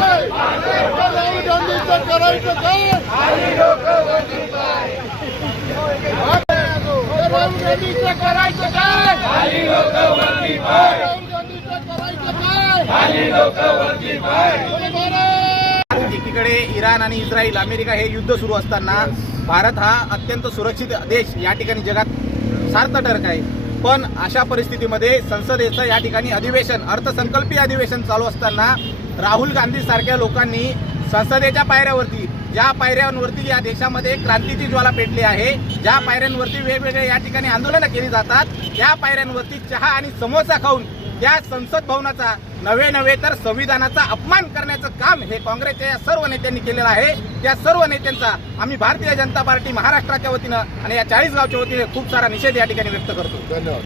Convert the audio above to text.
राहुल गांधीचं करायचं काय? राहुल गांधीचं करायचं काय? राहुल गांधीचं करायचं काय? एकीकडे इराण आणि इस्रायल अमेरिका हे युद्ध सुरू असताना भारत हा अत्यंत सुरक्षित देश या ठिकाणी जगात सार्थ ठरत आहे. पण अशा परिस्थितीमध्ये संसदेचं या ठिकाणी अधिवेशन अर्थसंकल्पीय अधिवेशन चालू असताना राहुल गांधी सारख्या लोकांनी संसदेच्या पायऱ्यावरती ज्या पायऱ्यांवरती या देशामध्ये क्रांतीची ज्वाला पेटली आहे, ज्या पायऱ्यांवरती वेगवेगळे या ठिकाणी आंदोलनं केली जातात, त्या पायऱ्यांवरती चहा आणि समोसा खाऊन त्या संसद भवनाचा नव्हे तर संविधानाचा अपमान करण्याचं काम हे काँग्रेसच्या सर्व नेत्यांनी केलेलं आहे. त्या सर्व नेत्यांचा आम्ही भारतीय जनता पार्टी महाराष्ट्राच्या वतीनं आणि या 40 गावच्या वतीने खूप सारा निषेध या ठिकाणी व्यक्त करतो. धन्यवाद.